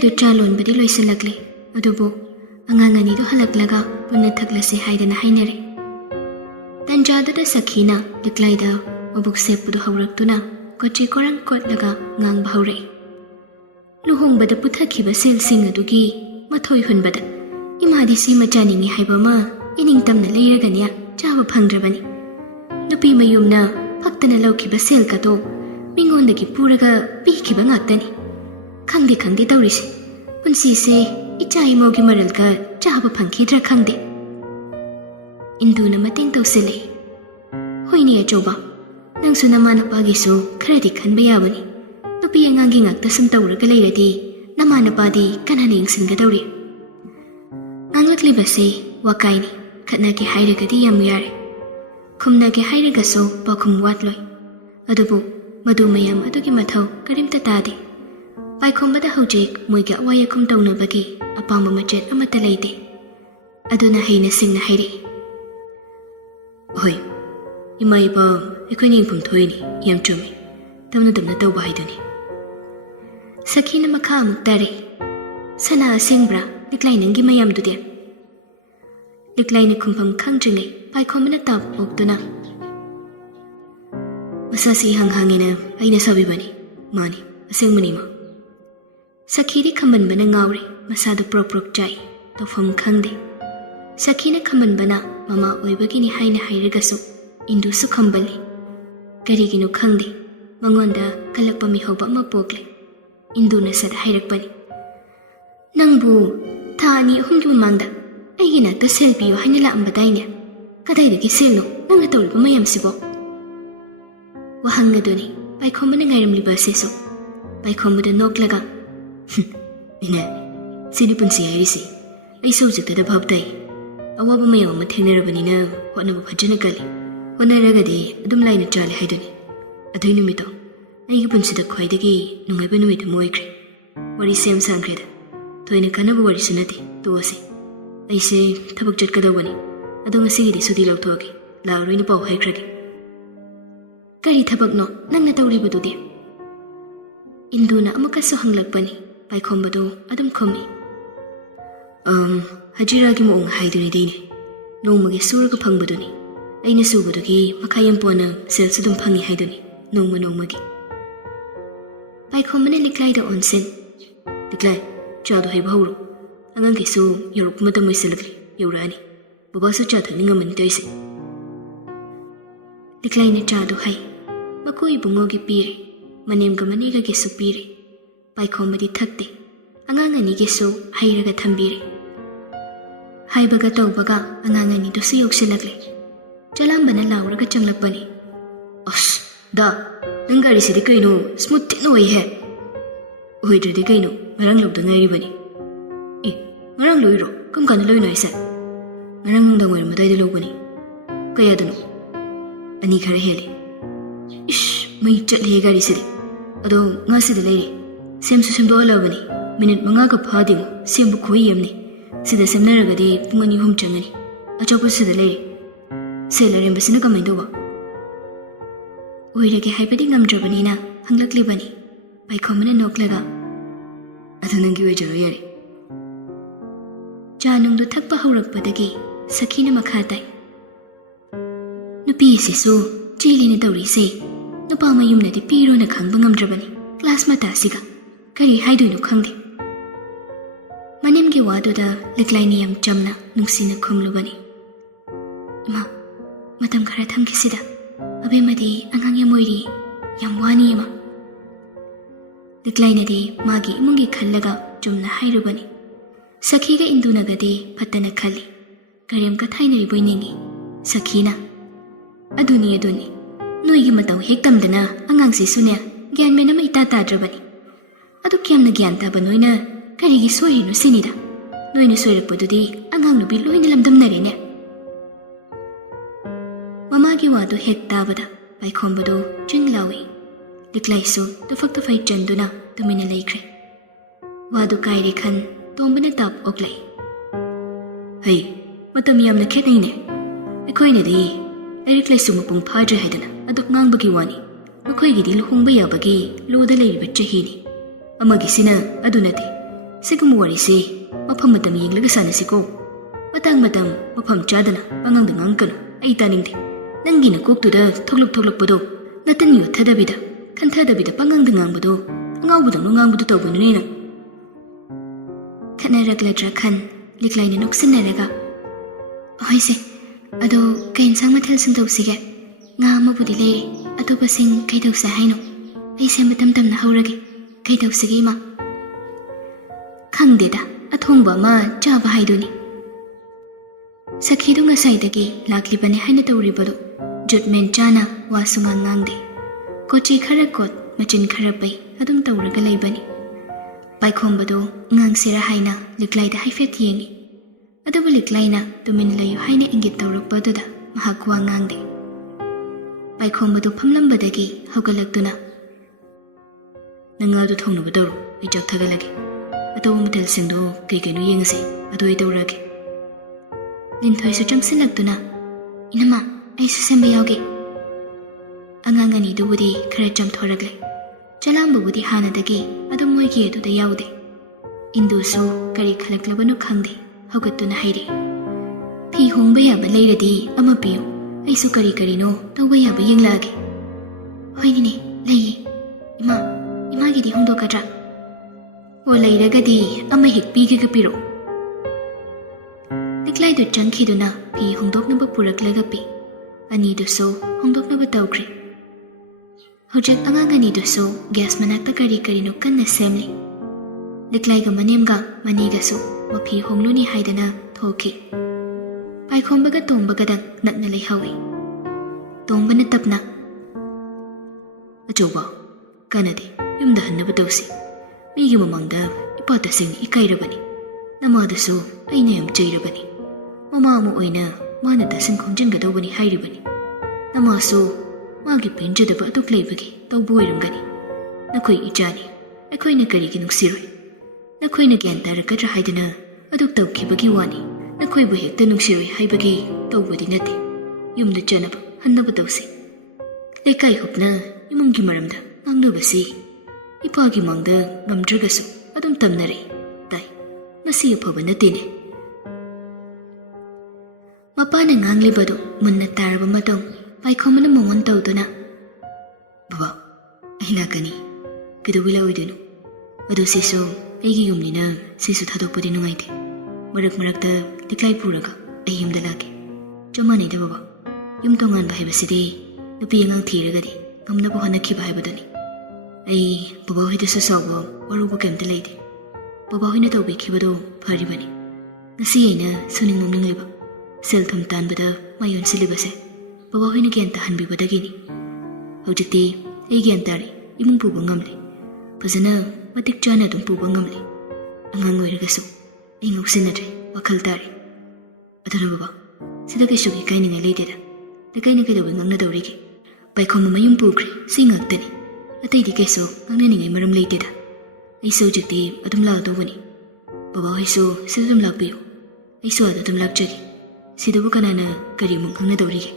ꯂꯤꯛꯂꯥꯏꯗꯨ ꯆꯥ ꯂꯣꯟꯕꯗꯤ ꯂꯣꯏꯁꯤꯜꯂꯛꯂꯤ ꯑꯗꯨꯕꯨ ꯑꯉꯥꯡ ꯑꯅꯤꯗꯨ ꯍꯜꯂꯛꯂꯒ ꯄꯨꯟꯅ ꯊꯛꯂꯁꯤ ꯍꯥꯏꯗꯅ ꯍꯥꯏꯅꯔꯦ ꯇꯟꯖꯥꯗꯨꯗ ꯁꯈꯤꯅ ꯂꯤꯛꯂꯥꯏꯗ ꯃꯕꯨꯛ ꯁꯦꯞꯄꯗꯨ ꯍꯧꯔꯛꯇꯨꯅ ꯀꯣꯆꯤ ꯀꯣꯔꯪ ꯀꯣꯠꯂꯒ ꯉꯥꯡꯕ ꯍꯧꯔꯛꯏ ꯂꯨꯍꯣꯡꯕꯗ ꯄꯨꯊꯈꯤꯕ ꯁꯦꯜꯁꯤꯡ ꯑꯗꯨꯒꯤ ꯃꯊꯣꯏ ꯍꯨꯟꯕꯗ ꯏꯃꯥꯗꯤ ꯁꯤꯃ ꯆꯥꯅꯤꯡꯉꯤ ꯍꯥꯏꯕ ꯑꯃ ꯏꯅꯤꯡꯇꯝꯅ ꯂꯩꯔꯒꯅꯦ ꯆꯥꯕ ꯐꯪꯗ꯭ꯔꯕꯅꯤ ꯅꯨꯄꯤ ꯃꯌꯨꯝꯅ ꯐꯛꯇꯅ ꯂꯧꯈꯤꯕ ꯁꯦꯜꯒꯗꯣ ꯃꯤꯉꯣꯟꯗꯒꯤ ꯄꯨꯔꯒ ꯄꯤꯈꯤꯕ ꯉꯥꯛꯇꯅꯤ ꯈꯪꯗꯦ ꯇꯧꯔꯤꯁꯦ ꯄꯨꯟꯁꯤꯁꯦ ꯏꯆꯥ ꯏꯃꯧꯒꯤ ꯃꯔꯜꯒ ꯆꯥꯕ ꯐꯪꯈꯤꯗ꯭ꯔꯥ ꯈꯪꯗꯦ ꯏꯟꯗꯨꯅ ꯃꯇꯦꯡ ꯇꯧꯁꯤꯜꯂꯤ ꯍꯣꯏꯅꯦ ꯑꯆꯧꯕ ꯅꯪꯁꯨ ꯅꯃꯥ ꯅꯄꯥꯒꯤꯁꯨ ꯈꯔꯗꯤ ꯈꯟꯕ ꯌꯥꯕꯅꯤ ꯅꯨꯄꯤ ꯑꯉꯥꯡꯒꯤ ꯉꯥꯛꯇ ꯁꯨꯝ ꯇꯧꯔꯒ ꯂꯩꯔꯗꯤ ꯅꯃꯥ ꯅꯄꯥꯗꯤ ꯀꯅꯥꯅ ꯌꯦꯡꯁꯤꯟꯒꯗꯧꯔꯤ ꯉꯥꯡꯂꯛꯂꯤꯕꯁꯦ ꯋꯥꯀꯥꯏꯅꯤ ꯈꯠꯅꯒꯦ ꯍꯥꯏꯔꯒꯗꯤ ꯌꯥꯝ ꯌꯥꯔꯦ ꯈꯨꯝꯅꯒꯦ ꯍꯥꯏꯔꯒꯁꯨ ꯄꯥꯎꯈꯨꯝ ꯋꯥꯠꯂꯣꯏ ꯑꯗꯨꯕꯨ ꯃꯗꯨ ꯃꯌꯥꯝ ꯑꯗꯨꯒꯤ ꯃꯊꯧ ꯀꯔꯤꯝꯇ ꯇꯥꯗꯦ ꯄꯥꯏꯈꯣꯝꯕꯗ ꯍꯧꯖꯤꯛ ꯃꯣꯏꯒꯤ ꯑꯋꯥꯏ ꯑꯈꯨꯝ ꯇꯧꯅꯕꯒꯤ ꯑꯄꯥꯝꯕ ꯃꯆꯦꯠ ꯑꯃꯠꯇ ꯂꯩꯇꯦ ꯑꯗꯨꯅ ꯍꯩꯅ ꯁꯤꯡꯅ ꯍꯥꯏꯔꯛꯏ ꯍꯣꯏ ꯏꯃꯥ ꯏꯄꯥ ꯑꯩꯈꯣꯏꯅ ꯌꯦꯡꯐꯝ ꯊꯣꯛꯏꯅꯤ ꯌꯥꯝ ꯆꯨꯝꯃꯤ ꯇꯞꯅ ꯇꯞꯅ ꯇꯧꯕ ꯍꯥꯏꯗꯨꯅꯤ ꯁꯈꯤꯅ ꯃꯈꯥ ꯑꯃꯨꯛ ꯇꯥꯔꯛꯏ ꯁꯅꯥ ꯑꯁꯦꯡꯕ꯭ꯔꯥ ꯂꯤꯛꯂꯥꯏ ꯅꯪꯒꯤ ꯃꯌꯥꯝꯗꯨꯗꯤ ꯂꯤꯛꯂꯥꯏꯅ ꯈꯨꯝꯐꯝ ꯈꯪꯗ꯭ꯔꯤꯉꯩ ꯄꯥꯏꯈꯣꯝꯕꯅ ꯇꯥꯞ ꯄꯣꯛꯇꯨꯅ ꯃꯁꯥꯁꯤ ꯍꯥꯡꯍꯥꯡꯉꯦꯅ ꯑꯩꯅ ꯁꯥꯕꯤꯕꯅꯤ ꯃꯥꯅꯤ ꯑꯁꯦꯡꯕꯅꯤ ꯃꯥ ꯁꯈꯤꯗꯤ ꯈꯝꯕꯟꯕꯅ ꯉꯥꯎꯔꯦ ꯃꯁꯥꯗꯨ ꯄ꯭ꯔꯣꯛ ꯄ꯭ꯔꯣꯛ ꯆꯥꯏ ꯇꯧꯐꯝ ꯈꯪꯗꯦ ꯁꯈꯤꯅ ꯈꯝꯕꯟꯕꯅ ꯃꯃꯥ ꯑꯣꯏꯕꯒꯤꯅꯤ ꯍꯥꯏꯅ ꯍꯥꯏꯔꯒꯁꯨ ꯏꯟꯗꯨꯁꯨ ꯈꯝꯕꯜꯂꯤ ꯀꯔꯤꯒꯤꯅꯣ ꯈꯪꯗꯦ ꯃꯉꯣꯟꯗ ꯀꯜꯂꯛꯄ ꯃꯤꯍꯧꯕ ꯑꯃ ꯄꯣꯛꯂꯦ ꯏꯟꯗꯨꯅ ꯁꯠ ꯍꯥꯏꯔꯛꯄꯅꯤ ꯅꯪꯕꯨ ꯊꯥ 2-3ꯒꯤ ꯃꯃꯥꯡꯗ ꯑꯩꯒꯤ ꯅꯥꯛꯇ ꯁꯦꯜ ꯄꯤꯌꯣ ꯍꯥꯏꯅ ꯂꯥꯛꯑꯝꯕꯗꯥꯏꯅꯦ ꯀꯗꯥꯏꯗꯒꯤ ꯁꯦꯜꯅꯣ ꯅꯪꯅ ꯇꯧꯔꯤꯕ ꯃꯌꯥꯝꯁꯤꯕꯣ ꯋꯥꯍꯪ ꯑꯗꯨꯅꯤ ꯄꯥꯏꯈꯣꯝꯕꯅ ꯉꯥꯏꯔꯝꯂꯤꯕ ꯑꯁꯤꯁꯨ ꯄꯥꯏꯈꯣꯝꯕꯗ ꯅꯣꯛꯂꯒ ꯏꯅꯦ ꯁꯤꯅꯤ ꯄꯨꯟꯁꯤ ꯍꯥꯏꯔꯤꯁꯤ ꯑꯩꯁꯨ ꯍꯧꯖꯤꯛꯇꯗ ꯚꯥꯞ ꯇꯥꯏ ꯑꯋꯥꯕ ꯃꯌꯥꯝ ꯑꯃ ꯊꯦꯡꯅꯔꯕꯅꯤꯅ ꯍꯣꯠꯅꯕ ꯐꯖꯅ ꯀꯜꯂꯤ ꯍꯣꯠꯅꯔꯒꯗꯤ ꯑꯗꯨꯝ ꯂꯥꯏꯅ ꯆꯥꯜꯂꯦ ꯍꯥꯏꯗꯨꯅꯤ ꯑꯗꯨꯏ ꯅꯨꯃꯤꯠꯇꯣ ꯑꯩꯒꯤ ꯄꯨꯟꯁꯤꯗ ꯈ꯭ꯋꯥꯏꯗꯒꯤ ꯅꯨꯡꯉꯥꯏꯕ ꯅꯨꯃꯤꯠ ꯑꯃ ꯑꯣꯏꯈ꯭ꯔꯦ ꯋꯥꯔꯤꯁꯦ ꯌꯥꯝ ꯁꯥꯡꯈ꯭ꯔꯦꯗ ꯊꯣꯏꯅ ꯀꯥꯟꯅꯕ ꯋꯥꯔꯤꯁꯨ ꯅꯠꯇꯦ ꯇꯣꯛꯑꯁꯤ ꯑꯩꯁꯦ ꯊꯕꯛ ꯆꯠꯀꯗꯧꯕꯅꯤ ꯑꯗꯣ ꯉꯁꯤꯒꯤꯗꯤ ꯁꯨꯇꯤ ꯂꯧꯊꯣꯛꯑꯒꯦ ꯂꯥꯛꯑꯔꯣꯏꯅ ꯄꯥꯎ ꯍꯥꯏꯈ꯭ꯔꯒꯦ ꯀꯔꯤ ꯊꯕꯛꯅꯣ ꯅꯪꯅ ꯇꯧꯔꯤꯕꯗꯨꯗꯤ ꯏꯟꯗꯨꯅ ꯑꯃꯨꯛꯀꯁꯨ ꯍꯪꯂꯛꯄꯅꯤ ꯄꯥꯏꯈꯣꯝꯕꯗꯨ ꯑꯗꯨꯝ ꯈꯨꯝꯃꯤ ꯍꯖꯤꯔꯥꯒꯤ ꯃꯑꯣꯡ ꯍꯥꯏꯗꯨꯅꯤꯗꯩꯅꯦ ꯅꯣꯡꯃꯒꯤ ꯁꯨꯔꯒ ꯐꯪꯕꯗꯨꯅꯤ ꯑꯩꯅ ꯁꯨꯕꯗꯨꯒꯤ ꯃꯈꯥ ꯌꯥꯝ ꯄꯣꯟꯅ ꯁꯦꯜꯁꯨ ꯑꯗꯨꯝ ꯐꯪꯉꯤ ꯍꯥꯏꯗꯨꯅꯤ ꯅꯣꯡꯃꯒꯤ ꯄꯥꯏꯈꯣꯝꯕꯅ ꯂꯤꯛꯂꯥꯏꯗ ꯑꯣꯟꯁꯤꯟ ꯂꯤꯛꯂꯥꯏ ꯆꯥꯗꯣ ꯍꯩꯕ ꯍꯧꯔꯣ ꯑꯉꯥꯡꯈꯩꯁꯨ ꯌꯧꯔꯛꯄ ꯃꯇꯝ ꯑꯣꯏꯁꯤꯜꯂꯛꯂꯤ ꯌꯧꯔꯛꯑꯅꯤ ꯕꯕꯥꯁꯨ ꯆꯥ ꯊꯛꯅꯤꯡꯉꯝꯃꯅꯤ ꯇꯧꯏꯁꯦ ꯂꯤꯛꯂꯥꯏꯅ ꯆꯥꯗꯨ ꯍꯩ ꯃꯀꯨ ꯏꯕꯨꯡꯉꯣꯒꯤ ꯄꯤꯔꯦ ꯃꯅꯦꯝꯒ ꯃꯅꯦꯒꯒꯤꯁꯨ ꯄꯤꯔꯦ ꯄꯥꯏꯈꯣꯝꯕꯗꯤ ꯊꯛꯇꯦ ꯑꯉꯥꯡ ꯑꯅꯤꯒꯤꯁꯨ ꯍꯩꯔꯒ ꯊꯝꯕꯤꯔꯦ ꯍꯥꯏꯕꯒ ꯇꯧꯕꯒ ꯑꯉꯥꯡ ꯑꯅꯤꯗꯨꯁꯨ ꯌꯧꯁꯤꯜꯂꯛꯂꯦ ꯆꯂꯥꯝꯕꯅ ꯂꯥꯎꯔꯒ ꯆꯪꯂꯛꯄꯅꯤ ꯑꯁ ꯗꯥ ꯅꯪ ꯒꯥꯔꯤꯁꯤꯗꯤ ꯀꯩꯅꯣ ꯁ꯭ꯃꯨꯠ ꯊꯤꯅ ꯑꯣꯏꯍꯦ ꯑꯣꯏꯗ꯭ꯔꯗꯤ ꯀꯩꯅꯣ ꯉꯔꯥꯡ ꯂꯧꯗ ꯉꯥꯏꯔꯤꯕꯅꯤ ꯉꯔꯥꯡ ꯂꯣꯏꯔꯣ ꯀꯔꯝ ꯀꯥꯟꯗ ꯂꯣꯏꯅꯣ ꯍꯥꯏꯁꯦ ꯉꯔꯥꯡ ꯅꯨꯡꯗꯥꯡ ꯋꯥꯏꯔꯝ ꯑꯗꯨꯋꯥꯏꯗ ꯂꯧꯕꯅꯤ ꯀꯌꯥꯗꯅꯣ 2 ꯈꯔ ꯍꯦꯜꯂꯦ ꯏꯁ ꯃꯩ ꯆꯠꯂꯦ ꯒꯥꯔꯤꯁꯤꯗꯤ ꯑꯗꯣ ꯉꯥꯁꯤꯗ ꯂꯩꯔꯦ ꯁꯦꯝꯁꯨ ꯁꯦꯝꯗꯣꯛꯍꯜꯂꯕꯅꯤ ꯃꯤꯅꯤꯠ 5ꯒ ꯐꯥꯗꯦꯉꯣ ꯁꯦꯝꯕ ꯈꯣꯏ ꯑꯃꯅꯤ ꯁꯤꯗ ꯁꯦꯝꯅꯔꯒꯗꯤ ꯄꯨꯡ 2-3 ꯆꯪꯒꯅꯤ ꯑꯆꯧꯕ ꯁꯤꯗ ꯂꯩꯔꯦ ꯁꯦꯜ ꯑꯔꯦꯝꯕꯁꯤꯅ ꯀꯃꯥꯏꯅ ꯇꯧꯕ ꯑꯣꯏꯔꯒꯦ ꯍꯥꯏꯕꯗꯤ ꯉꯝꯗ꯭ꯔꯕꯅꯤꯅ ꯍꯪꯂꯛꯂꯤꯕꯅꯤ ꯄꯥꯏꯈꯣꯝꯕꯅ ꯅꯣꯛꯂꯒ ꯑꯗꯨ ꯅꯪꯒꯤ ꯑꯣꯏꯖꯔꯣ ꯌꯥꯔꯦ ꯆꯥ ꯅꯨꯡꯗꯨ ꯊꯛꯄ ꯍꯧꯔꯛꯄꯗꯒꯤ ꯁꯈꯤꯅ ꯃꯈꯥ ꯇꯥꯏ ꯅꯨꯄꯤ ꯑꯁꯤꯁꯨ ꯆꯦꯜꯂꯤꯅ ꯇꯧꯔꯤꯁꯦ ꯅꯨꯄꯥ ꯃꯌꯨꯝꯅꯗꯤ ꯄꯤꯔꯣꯅ ꯈꯪꯕ ꯉꯝꯗ꯭ꯔꯕꯅꯤ ꯀ꯭ꯂꯥꯁ ꯃꯇꯥꯁꯤꯒ ꯀꯔꯤ ꯍꯥꯏꯗꯣꯏꯅꯣ ꯈꯪꯗꯦ ꯃꯅꯦꯝꯒꯤ ꯋꯥꯗꯨꯗ ꯂꯤꯛꯂꯥꯏꯅ ꯌꯥꯝ ꯆꯝꯅ ꯅꯨꯡꯁꯤꯅ ꯈꯨꯝꯂꯨꯕꯅꯤ ꯏꯃꯥ ꯃꯇꯝ ꯈꯔ ꯊꯝꯈꯤꯁꯤꯗ ꯑꯕꯦꯝꯃꯗꯤ ꯑꯉꯥꯡ ꯌꯥꯝ ꯑꯣꯏꯔꯤ ꯌꯥꯝ ꯋꯥꯅꯤ ꯏꯃꯥ ꯂꯤꯛꯂꯥꯏꯅꯗꯤ ꯃꯥꯒꯤ ꯏꯃꯨꯡꯒꯤ ꯈꯜꯂꯒ ꯆꯨꯝꯅ ꯍꯥꯏꯔꯨꯕꯅꯤ ꯁꯈꯤꯒ ꯏꯟꯗꯨꯅꯒꯗꯤ ꯐꯠꯇꯅ ꯈꯜꯂꯤ ꯀꯔꯦꯝꯀ ꯊꯥꯏꯅꯔꯤꯕꯣꯏ ꯅꯤꯡꯉꯤ ꯁꯈꯤꯅ ꯑꯗꯨꯅꯤ ꯅꯣꯏꯒꯤ ꯃꯇꯧ ꯍꯦꯛ ꯇꯝꯗꯅ ꯑꯉꯥꯡꯁꯤꯁꯨꯅꯦ ꯒ꯭ꯌꯥꯟ ꯃꯦꯟ ꯑꯃ ꯏꯇꯥ ꯇꯥꯗ꯭ꯔꯕꯅꯤ ꯑꯗꯨ ꯀꯌꯥꯝꯅ ꯒ꯭ꯌꯥꯟ ꯇꯥꯕ ꯅꯣꯏꯅ ꯀꯔꯤꯒꯤ ꯁꯣꯏꯔꯤꯅꯣ ꯁꯤꯅꯤꯗ ꯅꯣꯏꯅ ꯁꯣꯏꯔꯛꯄꯗꯨꯗꯤ ꯑꯉꯥꯡ ꯅꯨꯄꯤ ꯂꯣꯏꯅ ꯂꯝꯗꯝꯅꯔꯦꯅꯦ ꯃꯃꯥꯒꯤ ꯋꯥꯗꯨ ꯍꯦꯛ ꯇꯥꯕꯗ ꯄꯥꯏꯈꯣꯝꯕꯗꯨ ꯆꯤꯡ ꯂꯥꯎꯏ ꯂꯤꯛꯂꯥꯏꯁꯨ ꯇꯨꯐꯛ ꯇꯨꯐꯩ ꯆꯟꯗꯨꯅ ꯇꯨꯃꯤꯟꯅ ꯂꯩꯈ꯭ꯔꯦ ꯋꯥꯗꯨ ꯀꯥꯏꯔꯦ ꯈꯟ ꯇꯣꯝꯕꯅ ꯇꯥꯞ ꯑꯣꯛꯂꯛꯏ ꯍꯩ ꯃꯇꯝ ꯌꯥꯝꯅ ꯈꯦꯠꯅꯩꯅꯦ ꯑꯩꯈꯣꯏꯅꯗꯤ ꯂꯥꯏꯔꯤꯛ ꯂꯥꯏꯁꯨ ꯃꯄꯨꯡ ꯐꯥꯗ꯭ꯔꯦ ꯍꯥꯏꯗꯅ ꯑꯗꯨꯛ ꯉꯥꯡꯕꯒꯤ ꯋꯥꯅꯤ ꯃꯈꯣꯏꯒꯤꯗꯤ ꯂꯨꯍꯣꯡꯕ ꯌꯥꯕꯒꯤ ꯂꯨꯗ ꯂꯩꯔꯤꯕ ꯆꯍꯤꯅꯤ ꯑꯃꯒꯤꯁꯤꯅ ꯑꯗꯨ ꯅꯠꯇꯦ ꯁꯤꯒꯨꯝꯕ ꯋꯥꯔꯤꯁꯤ ꯃꯐꯝ ꯃꯇꯝ ꯌꯦꯡꯂꯒ ꯁꯥꯟꯅꯁꯤꯀꯣ. ꯃꯇꯥꯡ ꯃꯐꯝ ꯆꯥꯗꯅ ꯄꯪꯉꯥꯡꯗ ꯉꯥꯡꯀꯅꯨ. ꯑꯩ ꯇꯥꯅꯤꯡꯗꯦ. ꯅꯪꯒꯤ ꯅꯀꯣꯛꯇꯨꯗ ꯊꯣꯛꯂꯛꯄꯗꯣ ꯅꯇꯟ ꯌꯣꯠꯊꯗꯕꯤꯗ ꯈꯟꯊꯗꯕꯤꯗ ꯄꯪꯉꯥꯡꯗ ꯉꯥꯡꯕꯗꯣ ꯑꯉꯥꯎꯕꯗꯧꯅ ꯉꯥꯡꯕꯗꯣ ꯇꯧꯒꯅꯨꯅꯦ ꯅꯪ. ꯈꯠꯅꯔꯛꯂꯗ꯭ꯔꯥ ꯈꯟ ꯂꯤꯛꯂꯥꯏꯅ ꯅꯣꯛꯁꯤꯟꯅꯔꯒ ꯍꯣꯏꯁꯦ ꯑꯗꯣ ꯀꯩ ꯏꯟꯁꯥꯡ ꯃꯊꯦꯜꯁꯤꯡ ꯇꯧꯁꯤꯒꯦ? ꯉꯥ ꯑꯃꯕꯨꯗꯤ ꯂꯩꯔꯦ. ꯑꯇꯣꯞꯄꯁꯤꯡ ꯀꯩꯗꯧꯁꯦ ꯍꯥꯏꯅꯣ? ꯑꯩꯁꯦ ꯃꯇꯝ ꯇꯝꯅ ꯍꯧꯔꯒꯦ. ꯀꯩꯗꯧꯁꯤꯒꯦ ꯏꯃꯥ? ꯈꯪꯗꯦꯗ, ꯑꯊꯣꯡꯕ ꯑꯃ ꯆꯥꯕ ꯍꯥꯏꯗꯨꯅꯤ. ꯁꯈꯤꯗꯨ ꯉꯁꯥꯏꯗꯒꯤ ꯂꯥꯛꯂꯤꯕꯅꯦ ꯍꯥꯏꯅ ꯇꯧꯔꯤꯕꯗꯣ ꯖꯨꯠꯃꯦꯟ ꯆꯥꯅ ꯋꯥꯁꯨ ꯉꯥꯡꯗꯦ. ꯀꯣꯆꯤ ꯈꯔ ꯀꯣꯠ ꯃꯆꯤꯟ ꯈꯔ ꯄꯩ ꯑꯗꯨꯝ ꯇꯧꯔꯒ ꯂꯩꯕꯅꯤ. ꯄꯥꯏꯈꯣꯝꯕꯗꯣ ꯉꯥꯡꯁꯤꯔꯥ ꯍꯥꯏꯅ ꯂꯤꯛꯂꯥꯏꯗ ꯍꯥꯏꯐꯦꯠ ꯌꯦꯡꯉꯤ. ꯑꯗꯨꯕꯨ ꯂꯤꯛꯂꯥꯏꯅ ꯇꯨꯃꯤꯟ ꯂꯩꯌꯨ ꯍꯥꯏꯅ ꯏꯪꯒꯤꯠ ꯇꯧꯔꯛꯄꯗꯨꯗ ꯃꯍꯥꯛ ꯋꯥ ꯉꯥꯡꯗꯦ. ꯄꯥꯏꯈꯣꯝꯕꯗꯨ ꯐꯝꯂꯝꯕꯗꯒꯤ ꯍꯧꯒꯠꯂꯛꯇꯨꯅ ꯅꯪ ꯉꯥꯗꯨ ꯊꯣꯡꯅꯕ ꯇꯧꯔꯣ, ꯑꯩ ꯆꯥꯛ ꯊꯥꯒꯠꯂꯒꯦ. ꯑꯇꯣꯞꯄ ꯃꯊꯦꯜꯁꯤꯡꯗꯣ ꯀꯩꯀꯩꯅꯣ ꯌꯦꯡꯉꯁꯤ, ꯑꯗꯨ ꯑꯩ ꯇꯧꯔꯛꯑꯒꯦ. ꯂꯤꯟꯊꯣꯏꯁꯨ ꯆꯪꯁꯤꯜꯂꯛꯇꯨꯅ ꯏꯅꯝꯃ ꯑꯩꯁꯨ ꯁꯦꯝꯕ ꯌꯥꯎꯒꯦ. ꯑꯉꯥꯡ ꯑꯅꯤꯗꯨꯕꯨꯗꯤ ꯈꯔ ꯆꯝꯊꯣꯔꯛꯂꯦ. ꯆꯂꯥꯝꯕꯕꯨꯗꯤ ꯍꯥꯟꯅꯗꯒꯤ ꯑꯗꯨꯝ ꯃꯣꯏꯒꯤ ꯑꯗꯨꯗ ꯌꯥꯎꯗꯦ. ꯏꯟꯗꯨꯁꯨ ꯀꯔꯤ ꯈꯜꯂꯛꯂꯕꯅꯣ ꯈꯪꯗꯦ, ꯍꯧꯒꯠꯇꯨꯅ ꯍꯥꯏꯔꯛꯏ. ꯐꯤ ꯍꯣꯡꯕ ꯌꯥꯕ ꯂꯩꯔꯗꯤ ꯑꯃ ꯄꯤꯌꯨ, ꯑꯩꯁꯨ ꯀꯔꯤꯅꯣ ꯇꯧꯕ ꯌꯥꯕ ꯌꯦꯡꯂꯛꯑꯒꯦ. ꯍꯣꯏꯅꯦ ꯂꯩꯌꯦ. ꯏꯃꯥꯒꯤꯗꯤ ꯍꯣꯡꯗꯣꯛꯀꯗ꯭ꯔꯥ? ꯑꯣ ꯂꯩꯔꯒꯗꯤ ꯑꯃ ꯍꯦꯛ ꯄꯤꯒꯦꯒ ꯄꯤꯔꯛꯑꯣ. ꯂꯤꯛꯂꯥꯏꯗꯨ ꯆꯪꯈꯤꯗꯨꯅ ꯐꯤ ꯍꯣꯡꯗꯣꯛꯅꯕ ꯄꯨꯔꯛꯂꯒ ꯄꯤ. ꯑꯅꯤꯗꯨꯁꯨ ꯍꯣꯡꯗꯣꯛꯅꯕ ꯇꯧꯈ꯭ꯔꯦ. ꯍꯧꯖꯤꯛ ꯑꯉꯥꯡ ꯑꯅꯤꯗꯨꯁꯨ ꯒ꯭ꯌꯥꯁ ꯃꯅꯥꯛꯇ ꯀꯔꯤꯅꯣ ꯀꯟꯅ ꯁꯦꯝꯂꯤ. ꯂꯤꯛꯂꯥꯏꯒ ꯃꯅꯦꯝꯒ ꯃꯅꯤꯒꯁꯨ ꯃꯐꯤ ꯍꯣꯡꯂꯨꯅꯤ ꯍꯥꯏꯗꯅ ꯊꯣꯛꯈꯤ. ꯄꯥꯏꯈꯣꯝꯕꯒ ꯇꯣꯡꯕꯒꯗꯪ ꯅꯛꯅ ꯂꯩꯍꯧꯏ. ꯇꯣꯡꯕꯅ ꯇꯞꯅ ꯑꯆꯧꯕ ꯀꯥꯟꯅꯗꯦ, ꯌꯨꯝꯗ ꯍꯟꯅꯕ ꯇꯧꯁꯤ. ꯃꯤꯒꯤ ꯃꯃꯥꯡꯗ ꯏꯄꯥ ꯇꯁꯦꯡꯅ ꯏꯀꯥꯏꯔꯕꯅꯤ. ꯅꯃꯥꯗꯁꯨ ꯑꯩꯅ ꯌꯥꯝ ꯆꯩꯔꯕꯅꯤ. ꯃꯃꯥ ꯑꯃ ꯑꯣꯏꯅ ꯃꯥꯅ ꯇꯁꯤꯟ ꯈꯣꯝꯖꯤꯟꯒꯗꯧꯕꯅꯤ ꯍꯥꯏꯔꯤꯕꯅꯤ. ꯅꯃꯥꯁꯨ ꯃꯥꯒꯤ ꯄꯦꯟꯖꯗꯕ ꯑꯗꯨꯛ ꯂꯩꯕꯒꯤ ꯇꯧꯕ ꯑꯣꯏꯔꯝꯒꯅꯤ. ꯅꯈꯣꯏ ꯏꯆꯥꯅꯤ, ꯑꯩꯈꯣꯏꯅ ꯀꯔꯤꯒꯤ ꯅꯨꯡꯁꯤꯔꯣꯏ? ꯅꯈꯣꯏꯅ ꯒ꯭ꯌꯥꯟ ꯇꯥꯔꯛꯀꯗ꯭ꯔꯥ ꯍꯥꯏꯗꯅ ꯑꯗꯨꯛ ꯇꯧꯈꯤꯕꯒꯤ ꯋꯥꯅꯤ. ꯅꯈꯣꯏꯕꯨ ꯍꯦꯛꯇ ꯅꯨꯡꯁꯤꯔꯣꯏ ꯍꯥꯏꯕꯒꯤ ꯇꯧꯕꯗꯤ ꯅꯠꯇꯦ. ꯌꯨꯝꯗ ꯆꯠꯅꯕ ꯍꯟꯅꯕ ꯇꯧꯁꯤ. ꯂꯩꯀꯥꯏ ꯍꯨꯞꯅ ꯏꯃꯨꯡꯒꯤ ꯃꯔꯝꯗ ꯉꯥꯡꯅꯕꯁꯤ ꯏꯄꯥꯒꯤ ꯃꯥꯡꯗ ꯉꯝꯗ꯭ꯔꯒꯁꯨ ꯑꯗꯨꯝ ꯇꯝꯅꯔꯛꯏ. ꯇꯥꯏ, ꯃꯁꯤ ꯑꯐꯕ ꯅꯠꯇꯦꯅꯦ. ꯃꯄꯥꯅ ꯉꯥꯡꯂꯤꯕꯗꯨ ꯃꯨꯟꯅ ꯇꯥꯔꯕ ꯃꯇꯨꯡ ꯄꯥꯏꯈꯣꯝꯕꯅ ꯃꯉꯣꯟ ꯇꯧꯗꯨꯅ ꯕꯕꯥ ꯑꯩ ꯂꯥꯛꯀꯅꯤ. ꯀꯩꯗꯧꯕꯩ ꯂꯥꯛꯑꯣꯏꯗꯣꯏꯅꯣ? ꯑꯗꯨ ꯁꯤꯁꯨ ꯑꯩꯒꯤ ꯌꯨꯝꯅꯤꯅ ꯁꯤꯁꯨ ꯊꯥꯗꯣꯛꯄꯗꯤ ꯅꯨꯡꯉꯥꯏꯇꯦ. ꯃꯔꯛꯇ ꯂꯤꯛꯂꯥꯏ ꯄꯨꯔꯒ ꯑꯩ ꯌꯨꯝꯗ ꯂꯥꯛꯀꯦ. ꯆꯞ ꯃꯥꯟꯅꯩꯗ ꯕꯕꯥ. ꯌꯨꯝ ꯇꯣꯉꯥꯟꯕ ꯍꯥꯏꯕꯁꯤꯗꯤ ꯅꯨꯄꯤ ꯑꯉꯥꯡ ꯊꯤꯔꯒꯗꯤ ꯉꯝꯅꯕ ꯍꯣꯠꯅꯈꯤꯕ ꯍꯥꯏꯕꯗꯨꯅꯤ. ꯑꯩ ꯕꯕꯥ ꯍꯣꯏꯗꯁꯨ ꯁꯥꯎꯕ ꯋꯥꯔꯧꯕ ꯀꯩꯝꯇ ꯂꯩꯇꯦ. ꯕꯕꯥ ꯍꯣꯏꯅ ꯇꯧꯕꯤꯈꯤꯕꯗꯣ ꯐꯔꯤꯕꯅꯤ. ꯉꯁꯤ ꯑꯩꯅ ꯁꯨꯅꯤꯡ ꯅꯣꯝꯅꯤꯡꯂꯤꯕ ꯁꯦꯜ ꯊꯨꯝ ꯇꯥꯟꯕꯗ ꯃꯥꯏ ꯑꯣꯟꯁꯤꯜꯂꯤꯕꯁꯦ ꯕꯕꯥ ꯍꯣꯏꯅ ꯒ꯭ꯌꯥꯟ ꯇꯥꯍꯟꯕꯤꯕꯗꯒꯤꯅꯤ. ꯍꯧꯖꯤꯛꯇꯤ ꯑꯩ ꯒ꯭ꯌꯥꯟ ꯇꯥꯔꯤ, ꯏꯃꯨꯡ ꯄꯨꯕ ꯉꯝꯂꯦ. ꯐꯖꯅ ꯃꯇꯤꯛ ꯆꯥꯅ ꯑꯗꯨꯝ ꯄꯨꯕ ꯉꯝꯂꯦ. ꯑꯉꯥꯡ ꯑꯣꯏꯔꯒꯁꯨ ꯑꯩ ꯉꯥꯎꯁꯤꯟꯅꯗ꯭ꯔꯦ, ꯋꯥꯈꯜ ꯇꯥꯔꯤ. ꯑꯗꯨꯅ ꯕꯕꯥ ꯁꯤꯗ ꯀꯩꯁꯨ ꯏꯀꯥꯏꯅꯤꯡꯉꯥꯏ ꯂꯩꯇꯦꯗ. ꯂꯩꯀꯥꯏꯅ ꯀꯩꯗꯧꯕꯩ ꯉꯥꯡꯅꯗꯧꯔꯤꯒꯦ? ꯄꯥꯏꯈꯣꯝꯕ ꯃꯌꯨꯝ ꯄꯨꯈ꯭ꯔꯦ, ꯁꯤ ꯉꯥꯛꯇꯅꯤ. ꯑꯇꯩꯗꯤ ꯀꯩꯁꯨ ꯉꯥꯡꯅꯅꯤꯡꯉꯥꯏ ꯃꯔꯝ ꯂꯩꯇꯦꯗ. ꯑꯩꯁꯨ ꯍꯧꯖꯤꯛꯇꯤ ꯑꯗꯨꯝ ꯂꯥꯛꯑꯗꯧꯕꯅꯤ. ꯕꯕꯥ ꯍꯣꯏꯁꯨ ꯁꯤꯗ ꯑꯗꯨꯝ ꯂꯥꯛꯄꯤꯌꯨ, ꯑꯩꯁꯨ ꯑꯗ ꯑꯗꯨꯝ ꯂꯥꯛꯆꯒꯦ. ꯁꯤꯗꯕꯨ ꯀꯅꯥꯅ ꯀꯔꯤꯃꯨꯛ ꯉꯥꯡꯅꯗꯧꯔꯤꯒꯦ?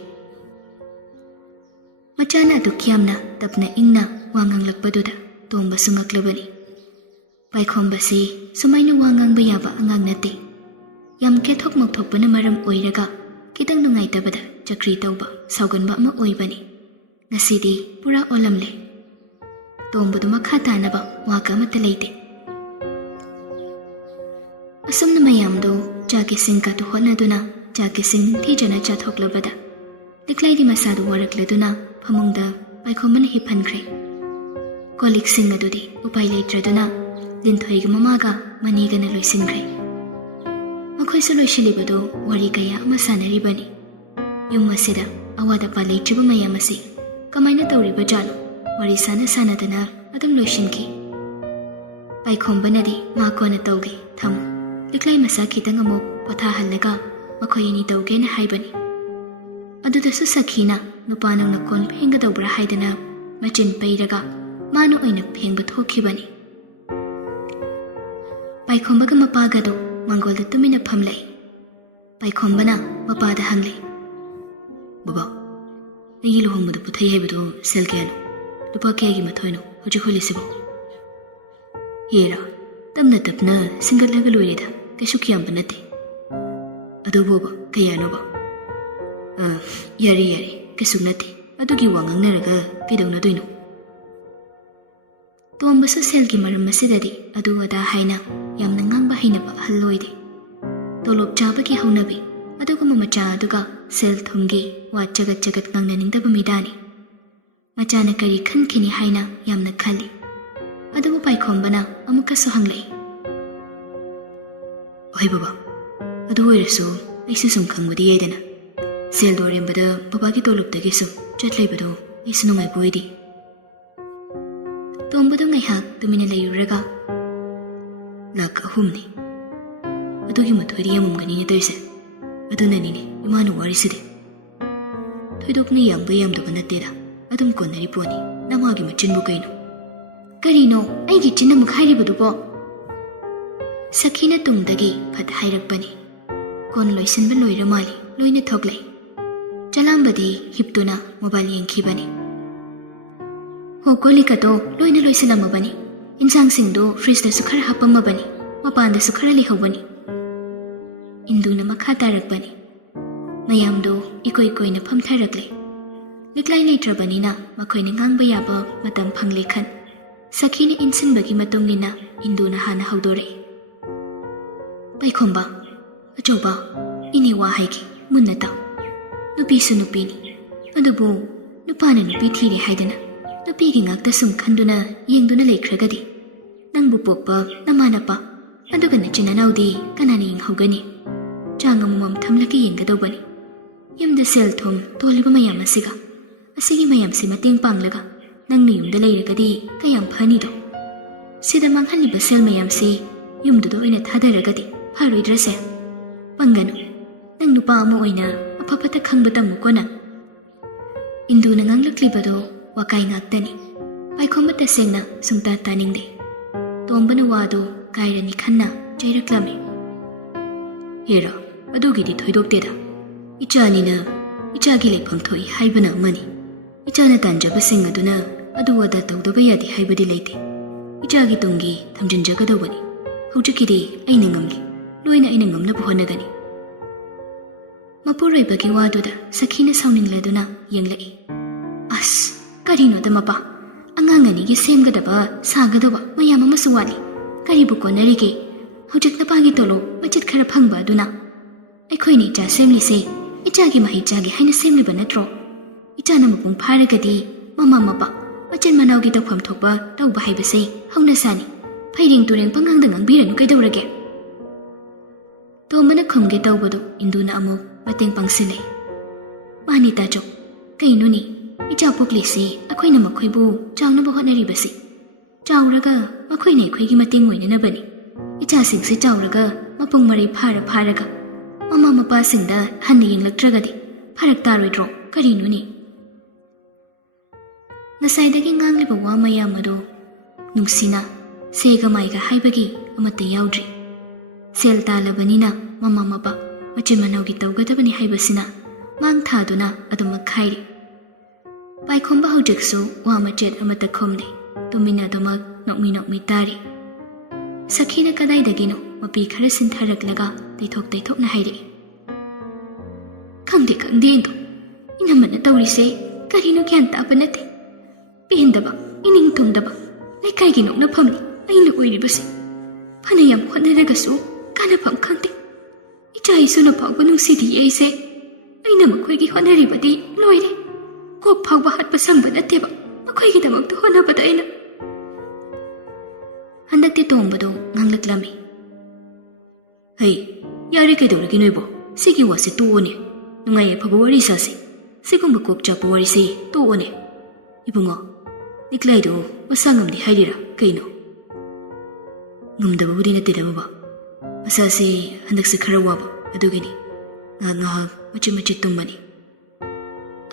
ꯃꯆꯥꯅ ꯑꯗꯨꯛ ꯌꯥꯝꯅ ꯇꯞꯅ ꯏꯪꯅ ꯋꯥ ꯉꯥꯡꯂꯛꯄꯗꯨꯗ ꯇꯣꯡꯕꯁꯨ ꯉꯛꯂꯕꯅꯤ. ꯄꯥꯏꯈꯣꯝꯕꯁꯤ ꯁꯨꯃꯥꯏꯅ ꯋꯥ ꯉꯥꯡꯕ ꯌꯥꯕ ꯑꯉꯥꯡ ꯅꯠꯇꯦ. ꯌꯥꯝ ꯀꯦꯊꯣꯛ ꯃꯧꯊꯣꯛꯄꯅ ꯃꯔꯝ ꯑꯣꯏꯔꯒ ꯈꯤꯇꯪ ꯅꯨꯡꯉꯥꯏꯇꯕꯗ ꯆꯀ꯭ꯔꯤ ꯇꯧꯕ ꯁꯥꯎꯒꯟꯕ ꯑꯃ ꯑꯣꯏꯕꯅꯤ. ꯉꯁꯤꯗꯤ ꯄꯨꯔꯥ ꯑꯣꯜꯂꯝꯂꯦ. ꯇꯣꯡꯕꯗꯨ ꯃꯈꯥ ꯇꯥꯅꯕ ꯋꯥꯒ ꯑꯃꯠꯇ ꯂꯩꯇꯦ. ꯑꯁꯨꯝꯅ ꯃꯌꯥꯝꯗꯨ ꯆꯥꯛꯀꯤꯁꯤꯡ ꯀꯥꯇꯨ ꯍꯣꯠꯅꯗꯨꯅ ꯆꯥꯛꯀꯤꯁꯤꯡ ꯅꯤꯡꯊꯤꯖꯅ ꯆꯥꯊꯣꯛꯂꯕꯗ ꯂꯤꯛꯂꯥꯏꯒꯤ ꯃꯁꯥꯗꯨ ꯋꯥꯔꯛꯂꯗꯨꯅ ꯐꯃꯨꯡꯗ ꯄꯥꯏꯈꯣꯝꯕꯅ ꯍꯤꯞꯍꯟꯈ꯭ꯔꯦ. ꯀꯣꯜꯂꯤꯛꯁꯤꯡ ꯑꯗꯨꯗꯤ ꯎꯄꯥꯏ ꯂꯩꯇ꯭ꯔꯗꯨꯅ ꯂꯤꯟꯊꯣꯏꯒꯤ ꯃꯃꯥꯒ ꯃꯅꯤꯒꯅ ꯂꯣꯏꯁꯤꯟꯈ꯭ꯔꯦ. ꯃꯈꯣꯏꯁꯨ ꯂꯣꯏꯁꯤꯜꯂꯤꯕꯗꯨ ꯋꯥꯔꯤ ꯀꯌꯥ ꯑꯃ ꯁꯥꯟꯅꯔꯤꯕꯅꯤ. ꯌꯨꯝ ꯑꯁꯤꯗ ꯑꯋꯥꯠ ꯑꯄꯥ ꯂꯩꯇ꯭ꯔꯤꯕ ꯃꯌꯥꯝ ꯑꯁꯤ ꯀꯃꯥꯏꯅ ꯇꯧꯔꯤꯕꯖꯥꯠꯅꯣ? ꯋꯥꯔꯤ ꯁꯥꯟꯅꯗꯅ ꯑꯗꯨꯝ ꯂꯣꯏꯁꯤꯟꯈꯤ. ꯄꯥꯏꯈꯣꯝꯕꯅꯗꯤ ꯃꯥ ꯀꯣꯟꯅ ꯇꯧꯒꯦ, ꯊꯝꯃꯨ. ꯂꯤꯛꯂꯥꯏ ꯃꯁꯥ ꯈꯤꯇꯪ ꯑꯃꯨꯛ ꯄꯣꯊꯥꯍꯜꯂꯒ ꯃꯈꯣꯏ ꯑꯅꯤ ꯇꯧꯒꯦꯅ ꯍꯥꯏꯕꯅꯤ. ꯑꯗꯨꯗꯁꯨ ꯁꯈꯤꯅ ꯅꯨꯄꯥ ꯅꯪꯅ ꯀꯣꯟ ꯐꯦꯡꯒꯗꯧꯕ꯭ꯔꯥ ꯍꯥꯏꯗꯅ ꯃꯆꯤꯟ ꯄꯩꯔꯒ ꯃꯥꯅ ꯑꯣꯏꯅ ꯐꯦꯡꯕ ꯊꯣꯛꯈꯤꯕꯅꯤ. ꯄꯥꯏꯈꯣꯝꯕꯒ ꯃꯄꯥꯒꯗꯣ ꯃꯥꯡꯒꯣꯜꯗ ꯇꯨꯃꯤꯟꯅ ꯐꯝꯂꯛꯏ. ꯄꯥꯏꯈꯣꯝꯕꯅ ꯃꯄꯥꯗ ꯍꯪꯂꯤ. ꯕꯕꯥ, ꯑꯩꯒꯤ ꯂꯨꯍꯣꯡꯕꯗ ꯄꯨꯊꯩ ꯍꯥꯏꯕꯗꯣ ꯁꯦꯜ ꯀꯌꯥꯅꯣ? ꯂꯨꯄꯥ ꯀꯌꯥꯒꯤ ꯃꯊꯣꯏꯅꯣ ꯍꯧꯖꯤꯛ ꯍꯨꯜꯂꯤꯁꯤꯕꯣ? ꯍꯦꯔꯥ, ꯇꯞꯅ ꯇꯞꯅ ꯁꯤꯡꯒꯠꯂꯒ ꯂꯣꯏꯔꯦꯗ ꯀꯩꯁꯨ ꯀꯌꯥꯝꯕ ꯅꯠꯇꯦ ꯑꯗꯨꯕꯨꯕ ꯀꯌꯥꯅꯣꯕ ꯌꯥꯔꯦ ꯀꯩꯁꯨ ꯅꯠꯇꯦ ꯑꯗꯨꯒꯤ ꯋꯥ ꯉꯥꯡꯅꯔꯒ ꯀꯩꯗꯧꯅꯗꯣꯏꯅꯣ ꯇꯣꯝꯕꯁꯨ ꯁꯦꯜꯒꯤ ꯃꯔꯝ ꯑꯁꯤꯗꯗꯤ ꯑꯗꯨ ꯑꯗꯥ ꯍꯥꯏꯅ ꯌꯥꯝꯅ ꯉꯥꯡꯕ ꯍꯩꯅꯕ ꯑꯍꯜ ꯑꯣꯏꯗꯦ ꯇꯣꯂꯣꯞ ꯆꯥꯕꯒꯤ ꯍꯧꯅꯕꯤ ꯑꯗꯨꯒꯨꯝꯕ ꯃꯆꯥ ꯑꯗꯨꯒ ꯁꯦꯜ ꯊꯨꯝꯒꯤ ꯋꯥ ꯆꯒꯠ ꯉꯥꯡꯅꯅꯤꯡꯗꯕ ꯃꯤꯗꯥꯅꯤ ꯃꯆꯥꯅ ꯀꯔꯤ ꯈꯟꯈꯤꯅꯤ ꯍꯥꯏꯅ ꯌꯥꯝꯅ ꯈꯜꯂꯤ ꯑꯗꯨꯕꯨ ꯄꯥꯏꯈꯣꯝꯕꯅ ꯑꯃꯨꯛꯀꯁꯨ ꯍꯪꯂꯛꯏ ꯍꯣꯏ ꯕꯕꯥ ꯑꯗꯨ ꯑꯣꯏꯔꯁꯨ ꯑꯩꯁꯨ ꯁꯨꯝ ꯈꯪꯕꯗꯤ ꯌꯥꯏꯗꯅ ꯁꯦꯜ ꯂꯣꯏꯔꯦꯝꯕꯗ ꯕꯕꯥꯒꯤ ꯇꯣꯂꯣꯞꯇꯒꯤ ꯁꯨꯝ ꯆꯠꯂꯩꯕꯗꯣ ꯑꯩꯁꯨ ꯅꯨꯡꯉꯥꯏꯕ ꯑꯣꯏꯗꯦ ꯇꯣꯝꯕꯗꯨ ꯉꯥꯏꯍꯥꯛ ꯇꯨꯃꯤꯟꯅ ꯂꯩꯔꯨꯔꯒ ꯂꯥꯛ 3 ꯑꯗꯨꯒꯤ ꯃꯊꯣꯏꯗꯤ ꯌꯥꯝꯃꯝꯒꯅꯤꯅꯦ ꯇꯧꯔꯤꯁꯦ ꯑꯗꯨꯅꯅꯤꯅꯦ ꯏꯃꯥꯅ ꯋꯥꯔꯤꯁꯤꯗꯤ ꯊꯣꯏꯗꯣꯛꯅ ꯌꯥꯝꯕ ꯌꯥꯝꯗꯕ ꯅꯠꯇꯦꯗ ꯑꯗꯨꯝ ꯀꯣꯟꯅꯔꯤ ꯄꯣꯠꯅꯤ ꯅꯃꯥꯒꯤ ꯃꯆꯤꯟꯕꯨ ꯀꯔꯤꯅꯣ ꯑꯩꯒꯤ ꯆꯤꯟ ꯑꯃꯨꯛ ꯍꯥꯏꯔꯤꯕꯗꯨꯕꯣ ꯁꯈꯤꯅ ꯇꯨꯡꯗꯒꯤ ꯐꯠ ꯍꯥꯏꯔꯛꯄꯅꯤ ꯀꯣꯟ ꯂꯣꯏꯁꯤꯟꯕ ꯂꯣꯏꯔ ꯃꯥꯜꯂꯤ ꯂꯣꯏꯅ ꯊꯣꯛꯂꯛꯏ ꯆꯂꯥꯝꯕꯗꯤ ꯍꯤꯞꯇꯨꯅ ꯃꯣꯕꯥꯏꯜ ꯌꯦꯡꯈꯤꯕꯅꯤ ꯀꯣꯜꯂꯤꯀꯗꯣ ꯂꯣꯏꯅ ꯂꯣꯏꯁꯤꯜꯂꯝꯃꯕꯅꯤ ꯏꯟꯁꯥꯡꯁꯤꯡꯗꯣ ꯐ꯭ꯔꯤꯖꯇꯁꯨ ꯈꯔ ꯍꯥꯞꯄꯝꯃꯕꯅꯤ ꯃꯄꯥꯟꯗꯁꯨ ꯈꯔ ꯂꯩꯍꯧꯕꯅꯤ ꯏꯟꯗꯨꯅ ꯃꯈꯥ ꯇꯥꯔꯛꯄꯅꯤ ꯃꯌꯥꯝꯗꯣ ꯏꯀꯣꯏ ꯀꯣꯏꯅ ꯐꯝꯊꯔꯛꯂꯦ ꯂꯤꯛꯂꯥꯏ ꯂꯩꯇ꯭ꯔꯕꯅꯤꯅ ꯃꯈꯣꯏꯅ ꯉꯥꯡꯕ ꯌꯥꯕ ꯃꯇꯝ ꯐꯪꯂꯦ ꯈꯟ ꯁꯈꯤꯅ ꯏꯟꯁꯤꯟꯕꯒꯤ ꯃꯇꯨꯡ ꯏꯟꯅ ꯏꯟꯗꯨꯅ ꯍꯥꯟꯅ ꯍꯧꯗꯣꯔꯛꯏ ꯄꯥꯏꯈꯣꯝꯕ ꯑꯆꯧꯕ ꯏꯅꯦ ꯋꯥ ꯍꯥꯏꯒꯦ ꯃꯨꯟꯅ ꯇꯥꯎ ꯅꯨꯄꯤꯁꯨ ꯅꯨꯄꯤꯅꯤ ꯑꯗꯨꯕꯨ ꯅꯨꯄꯥꯅ ꯅꯨꯄꯤ ꯊꯤꯔꯦ ꯍꯥꯏꯗꯅ ꯅꯨꯄꯤꯒꯤ ꯉꯥꯛꯇ ꯁꯨꯝ ꯈꯟꯗꯨꯅ ꯌꯦꯡꯗꯨꯅ ꯂꯩꯈ꯭ꯔꯒꯗꯤ ꯅꯪꯕꯨ ꯄꯣꯛꯄ ꯅꯃꯥ ꯅꯄꯥ ꯑꯗꯨꯒ ꯅꯆꯤꯟ ꯅꯅꯥꯎꯗꯤ ꯀꯅꯥꯅ ꯌꯦꯡꯍꯧꯒꯅꯤ ꯆꯥꯡ ꯑꯃꯃꯝ ꯊꯝꯂꯒ ꯌꯦꯡꯒꯗꯧꯕꯅꯤ ꯌꯨꯝꯗ ꯁꯦꯜ ꯊꯨꯝ ꯇꯣꯜꯂꯤꯕ ꯃꯌꯥꯝ ꯑꯁꯤꯒꯤ ꯃꯌꯥꯝꯁꯤ ꯃꯇꯦꯡ ꯄꯥꯡꯂꯒ ꯅꯪꯅ ꯌꯨꯝꯗ ꯂꯩꯔꯒꯗꯤ ꯀꯌꯥꯝ ꯐꯅꯤꯗꯣ ꯁꯤꯗ ꯃꯥꯡꯍꯜꯂꯤꯕ ꯁꯦꯜ ꯃꯌꯥꯝꯁꯤ ꯌꯨꯝꯗꯨꯗ ꯑꯣꯏꯅ ꯊꯥꯗꯔꯒꯗꯤ ꯐꯔꯣꯏꯗ꯭ꯔꯁꯦ ꯄꯪꯒꯅꯨ ꯅꯪ ꯅꯨꯄꯥ ꯑꯃ ꯑꯣꯏꯅ ꯑꯐ ꯈꯪꯕ ꯇꯝꯃꯨꯀꯣ ꯅꯪ ꯏꯟꯗꯨꯅ ꯉꯥꯡꯂꯛꯂꯤꯕꯗꯣ ꯋꯥꯀꯥꯏ ꯉꯥꯛꯇꯅꯤ ꯄꯥꯏꯈꯣꯝꯕ ꯇꯁꯦꯡꯅ ꯁꯨꯡꯇꯥ ꯇꯥꯅꯤꯡꯗꯦ ꯇꯣꯝꯕꯅ ꯋꯥꯗꯣ ꯀꯥꯏꯔꯅꯤ ꯈꯟꯅ ꯆꯩꯔꯛꯂꯝꯃꯤ ꯍꯦꯔꯥ ꯑꯗꯨꯒꯤꯗꯤ ꯊꯣꯏꯗꯣꯛꯇꯦꯗ ꯏꯆꯥꯅꯤꯅ ꯏꯆꯥꯒꯤ ꯂꯩꯐꯝ ꯊꯣꯛꯏ ꯍꯥꯏꯕꯅ ꯑꯃꯅꯤ ꯏꯆꯥꯅ ꯇꯥꯟꯖꯕꯁꯤꯡ ꯑꯗꯨꯅ ꯑꯗꯨ ꯑꯗꯥ ꯇꯧꯗꯕ ꯌꯥꯗꯦ ꯍꯥꯏꯕꯗꯤ ꯂꯩꯇꯦ ꯏꯆꯥꯒꯤ ꯇꯨꯡꯒꯤ ꯊꯝꯖꯤꯟꯖꯒꯗꯧꯕꯅꯤ ꯍꯧꯖꯤꯛꯀꯤꯗꯤ ꯑꯩꯅ ꯉꯝꯂꯤ ꯂꯣꯏꯅ ꯑꯩꯅ ꯉꯝꯅꯕ ꯍꯣꯠꯅꯒꯅꯤ ꯃꯄꯨꯔꯣꯏꯕꯒꯤ ꯋꯥꯗꯨꯗ ꯁꯈꯤꯅ ꯁꯥꯎꯅꯤꯡꯂꯗꯨꯅ ꯌꯦꯡꯂꯛꯏ ꯑꯁ ꯀꯔꯤꯅꯣꯗ ꯃꯄꯥ ꯑꯉꯥꯡ ꯑꯅꯤꯒꯤ ꯁꯦꯝꯒꯗꯕ ꯁꯥꯒꯗꯕ ꯃꯌꯥꯝ ꯑꯃꯁꯨ ꯋꯥꯠꯂꯤ ꯀꯔꯤꯕꯨ ꯀꯣꯟꯅꯔꯤꯒꯦ ꯍꯧꯖꯤꯛ ꯅꯄꯥꯒꯤ ꯇꯣꯂꯣꯞ ꯃꯆꯤꯠ ꯈꯔ ꯐꯪꯕ ꯑꯗꯨꯅ ꯑꯩꯈꯣꯏꯅ ꯏꯆꯥ ꯁꯦꯝꯂꯤꯁꯦ ꯏꯆꯥꯒꯤ ꯃꯍꯩ ꯆꯥꯒꯦ ꯍꯥꯏꯅ ꯁꯦꯝꯂꯤꯕ ꯅꯠꯇ꯭ꯔꯣ ꯏꯆꯥꯅ ꯃꯄꯨꯡ ꯐꯥꯔꯒꯗꯤ ꯃꯃꯥ ꯃꯄꯥ ꯃꯆꯤꯟ ꯃꯅꯥꯎꯒꯤ ꯇꯧꯐꯝ ꯊꯣꯛꯄ ꯇꯧꯕ ꯍꯥꯏꯕꯁꯦ ꯍꯧꯅꯁꯥꯅꯤ ꯐꯩꯔꯦꯡ ꯇꯨꯔꯦꯡ ꯄꯪꯉꯥꯡꯗ ꯉꯥꯡꯕꯤꯔꯅꯨ ꯀꯩꯗꯧꯔꯒꯦ ꯇꯣꯝꯕꯅ ꯈꯨꯝꯒꯦ ꯇꯧꯕꯗꯣ ꯏꯟꯗꯨꯅ ꯑꯃꯨꯛ ꯃꯇꯦꯡ ꯄꯥꯡꯁꯤꯜꯂꯛꯏ ꯃꯥꯅꯤ ꯇꯥꯆꯧ ꯀꯩꯅꯣꯅꯤ ꯏꯆꯥ ꯄꯣꯛꯂꯤꯁꯤ ꯑꯩꯈꯣꯏꯅ ꯃꯈꯣꯏꯕꯨ ꯆꯥꯎꯅꯕ ꯍꯣꯠꯅꯔꯤꯕꯁꯤ ꯆꯥꯎꯔꯒ ꯃꯈꯣꯏꯅ ꯑꯩꯈꯣꯏꯒꯤ ꯃꯇꯦꯡ ꯑꯣꯏꯅꯅꯕꯅꯤ ꯏꯆꯥꯁꯤꯡꯁꯤ ꯆꯥꯎꯔꯒ ꯃꯄꯨꯡ ꯃꯔꯩ ꯐꯥꯔꯒ ꯃꯃꯥ ꯃꯄꯥꯁꯤꯡꯗ ꯍꯟꯅ ꯌꯦꯡꯂꯛꯇ꯭ꯔꯒꯗꯤ ꯐꯔꯛ ꯇꯥꯔꯣꯏꯗ꯭ꯔꯣ ꯀꯔꯤꯅꯣꯅꯤ ꯉꯁꯥꯏꯗꯒꯤ ꯉꯥꯡꯂꯤꯕ ꯋꯥ ꯃꯌꯥꯝ ꯑꯗꯣ ꯅꯨꯡꯁꯤꯅ ꯁꯦꯒ ꯃꯥꯏꯒ ꯍꯥꯏꯕꯒꯤ ꯑꯃꯠꯇ ꯌꯥꯎꯗ꯭ꯔꯤ ꯁꯦꯜ ꯇꯥꯜꯂꯕꯅꯤꯅ ꯃꯃꯥ ꯃꯄꯥ ꯃꯆꯤꯟ ꯃꯅꯥꯎꯒꯤ ꯇꯧꯒꯗꯕꯅꯤ ꯍꯥꯏꯕꯁꯤꯅ ꯃꯥꯡ ꯊꯥꯗꯨꯅ ꯑꯗꯨꯃꯛ ꯈꯥꯏꯔꯤ ꯄꯥꯏꯈꯣꯝꯕ ꯍꯧꯖꯤꯛꯁꯨ ꯋꯥ ꯃꯆꯦꯠ ꯑꯃꯠꯇ ꯈꯨꯝꯗꯦ ꯇꯨꯃꯤꯟꯅ ꯑꯗꯨꯃꯛ ꯅꯣꯛꯃꯤ ꯇꯥꯔꯤ ꯁꯈꯤꯅ ꯀꯗꯥꯏꯗꯒꯤꯅꯣ ꯃꯄꯤ ꯈꯔ ꯁꯤꯟꯊꯔꯛꯂꯒ ꯇꯩꯊꯣꯛꯅ ꯍꯥꯏꯔꯛꯏ ꯈꯪꯗꯦ ꯑꯗꯣ ꯏꯅꯝꯃꯅ ꯇꯧꯔꯤꯁꯦ ꯀꯔꯤꯅꯣ ꯒ꯭ꯌꯥꯟ ꯇꯥꯕ ꯅꯠꯇꯦ ꯄꯦꯟꯗꯕ ꯏꯅꯤꯡ ꯊꯨꯡꯗꯕ ꯂꯩꯀꯥꯏꯒꯤ ꯅꯣꯛꯅꯐꯝꯅꯤ ꯑꯩꯅ ꯑꯣꯏꯔꯤꯕꯁꯦ ꯐꯅ ꯌꯥꯝ ꯍꯣꯠꯅꯔꯒꯁꯨ ꯀꯥꯟꯅꯐꯝ ꯈꯪꯗꯦ ꯏꯆꯥ ꯏꯁꯨꯅ ꯐꯥꯎꯕ ꯅꯨꯡꯁꯤꯗꯤꯌꯦ ꯑꯩꯁꯦ ꯑꯩꯅ ꯃꯈꯣꯏꯒꯤ ꯍꯣꯠꯅꯔꯤꯕꯗꯤ ꯂꯣꯏꯔꯦ ꯀꯣꯛ ꯐꯥꯎꯕ ꯍꯥꯠꯄ ꯁꯪꯕ ꯅꯠꯇꯦꯕ ꯃꯈꯣꯏꯒꯤꯗꯃꯛꯇ ꯍꯣꯠꯅꯕꯗ ꯑꯩꯅ ꯍꯟꯗꯛꯇꯤ ꯇꯣꯝꯕꯗꯣ ꯉꯥꯡꯂꯛꯂꯝꯃꯤ ꯍꯩ ꯌꯥꯔꯦ ꯀꯩꯗꯧꯔꯒꯦ ꯅꯣꯏꯕꯣ ꯁꯤꯒꯤ ꯋꯥꯁꯦ ꯇꯣꯛꯑꯣꯅꯦ ꯅꯨꯡꯉꯥꯏ ꯑꯐꯕ ꯋꯥꯔꯤ ꯁꯥꯁꯤ ꯁꯤꯒꯨꯝꯕ ꯀꯣꯛ ꯆꯥꯛꯄ ꯋꯥꯔꯤꯁꯦ ꯇꯣꯛꯑꯣꯅꯦ ꯏꯕꯨꯡꯉꯣ ꯅꯤꯛꯂꯥꯏꯗꯣ ꯃꯁꯥ ꯉꯝꯗꯦ ꯍꯥꯏꯔꯤꯔꯥ ꯀꯩꯅꯣ ꯉꯝꯗꯕꯕꯨꯗꯤ ꯅꯠꯇꯦꯗ ꯕꯕꯥ ꯃꯁꯥꯁꯦ ꯍꯟꯗꯛꯁꯦ ꯈꯔ ꯋꯥꯕ ꯑꯗꯨꯒꯤꯅꯤ ꯉꯥꯏꯍꯥꯛ ꯃꯆꯤꯠ ꯇꯨꯝꯕꯅꯤ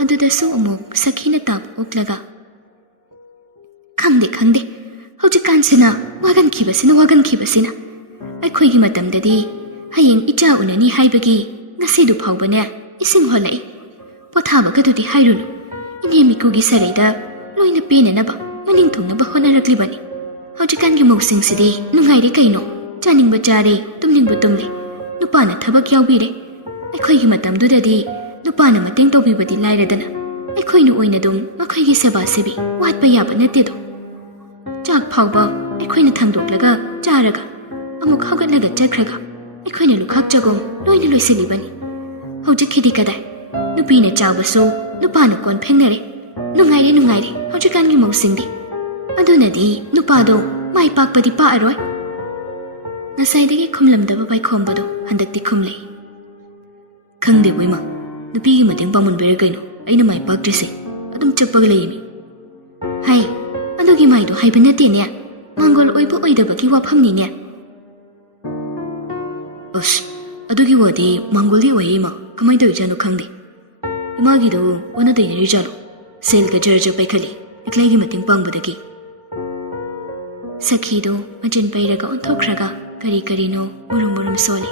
ꯑꯗꯨꯗꯁꯨ ꯑꯃꯨꯛ ꯁꯈꯤꯅ ꯇꯥꯞ ꯑꯣꯛꯂꯒ ꯈꯪꯗꯦ ꯍꯧꯖꯤꯛꯀꯥꯟꯁꯤꯅ ꯋꯥꯒꯟꯈꯤꯕꯁꯤꯅ ꯑꯩꯈꯣꯏꯒꯤ ꯃꯇꯝꯗꯗꯤ ꯍꯌꯦꯡ ꯏꯆꯥ ꯎꯅꯅꯤ ꯍꯥꯏꯕꯒꯤ ꯉꯁꯤꯗꯨ ꯐꯥꯎꯕꯅꯦ ꯏꯁꯤꯡ ꯍꯣꯜꯂꯛꯏ ꯄꯣꯊꯥꯕꯒꯗꯨꯗꯤ ꯍꯥꯏꯔꯨꯅꯨ ꯏꯅꯦ ꯃꯤꯀꯨꯒꯤ ꯁꯔꯩꯗ ꯂꯣꯏꯅ ꯄꯦꯟꯅꯅꯕ ꯃꯅꯤꯡ ꯊꯨꯡꯅꯕ ꯍꯣꯠꯅꯔꯛꯂꯤꯕꯅꯤ ꯍꯧꯖꯤꯛꯀꯥꯟꯒꯤ ꯃꯧꯁꯤꯡꯁꯤꯗꯤ ꯅꯨꯡꯉꯥꯏꯔꯦ ꯀꯩꯅꯣ ꯆꯥꯅꯤꯡꯕ ꯆꯥꯔꯦ ꯇꯨꯝꯅꯤꯡꯕ ꯇꯨꯝꯂꯦ ꯅꯨꯄꯥꯅ ꯊꯕꯛ ꯌꯥꯎꯕꯤꯔꯦ ꯑꯩꯈꯣꯏꯒꯤ ꯃꯇꯝꯗꯨꯗꯗꯤ ꯅꯨꯄꯥꯅ ꯃꯇꯦꯡ ꯇꯧꯕꯤꯕꯗꯤ ꯂꯥꯏꯔꯗꯅ ꯑꯩꯈꯣꯏꯅ ꯑꯣꯏꯅ ꯑꯗꯨꯝ ꯃꯈꯣꯏꯒꯤ ꯁꯦꯕꯥ ꯁꯦꯕꯤ ꯋꯥꯠꯄ ꯌꯥꯕ ꯅꯠꯇꯦꯗꯣ ꯆꯥꯛ ꯐꯥꯎꯕ ꯑꯩꯈꯣꯏꯅ ꯊꯥꯡꯗꯣꯛꯂꯒ ꯆꯥꯔꯒ ꯑꯃꯨꯛ ꯍꯧꯒꯠꯂꯒ ꯆꯠꯈ꯭ꯔꯒ ꯑꯩꯈꯣꯏꯅ ꯂꯨꯈꯥꯛ ꯆꯒꯨꯝ ꯂꯣꯏꯅ ꯂꯣꯏꯁꯤꯜꯂꯤꯕꯅꯤ ꯍꯧꯖꯤꯛꯀꯤꯗꯤ ꯀꯗꯥꯏ ꯅꯨꯄꯤꯅ ꯆꯥꯕꯁꯨ ꯅꯨꯄꯥꯅ ꯀꯣꯟ ꯐꯦꯡꯅꯔꯦ ꯅꯨꯡꯉꯥꯏꯔꯦ ꯍꯧꯖꯤꯛꯀꯥꯟꯒꯤ ꯃꯧꯁꯤꯡꯗꯤ ꯑꯗꯨꯅꯗꯤ ꯅꯨꯄꯥꯗꯣ ꯃꯥꯏ ꯄꯥꯛꯄꯗꯤ ꯄꯥꯛꯑꯔꯣꯏ ꯉꯁꯥꯏꯗꯒꯤ ꯈꯨꯝꯂꯝꯗꯕ ꯄꯥꯏꯈꯣꯝꯕꯗꯣ ꯍꯟꯗꯛꯇꯤ ꯈꯨꯝꯂꯛꯏ ꯈꯪꯗꯦꯕꯣ ꯏꯃꯥ ꯅꯨꯄꯤꯒꯤ ꯃꯇꯦꯡ ꯄꯥꯡꯃꯟꯕꯩꯔ ꯀꯩꯅꯣ ꯑꯩꯅ ꯃꯥꯏ ꯄꯥꯛꯇ꯭ꯔꯤꯁꯦ ꯑꯗꯨꯝ ꯆꯞꯄꯒ ꯂꯩꯌꯦꯃꯤ ꯍꯥꯏ ꯑꯗꯨꯒꯤ ꯃꯥꯏꯗꯣ ꯍꯥꯏꯕ ꯅꯠꯇꯦꯅꯦ ꯃꯥꯡꯒꯣꯜ ꯑꯣꯏꯕ ꯑꯣꯏꯗꯕꯒꯤ ꯋꯥꯐꯝꯅꯤꯅꯦ ꯑꯁ ꯑꯗꯨꯒꯤ ꯋꯥꯗꯤ ꯃꯥꯡꯒꯣꯜꯗꯤ ꯑꯣꯏꯌꯦ ꯏꯃꯥ ꯀꯃꯥꯏꯅ ꯇꯧꯔꯤꯖꯥꯠꯅꯣ ꯈꯪꯗꯦ ꯏꯃꯥꯒꯤꯗꯣ ꯑꯣꯟꯅ ꯇꯩꯅꯔꯤꯖꯥꯠꯂꯣ ꯁꯦꯜꯒ ꯖꯔ ꯄꯥꯏꯈꯠꯂꯤ ꯂꯩꯀꯥꯏꯒꯤ ꯃꯇꯦꯡ ꯄꯥꯡꯕꯗꯒꯤ ꯁꯈꯤꯗꯣ ꯃꯆꯤꯟ ꯄꯩꯔꯒ ꯑꯣꯟꯊꯣꯛꯈ꯭ꯔꯒ ꯀꯔꯤꯅꯣ ꯃꯨꯔꯨꯝ ꯁꯣꯜꯂꯤ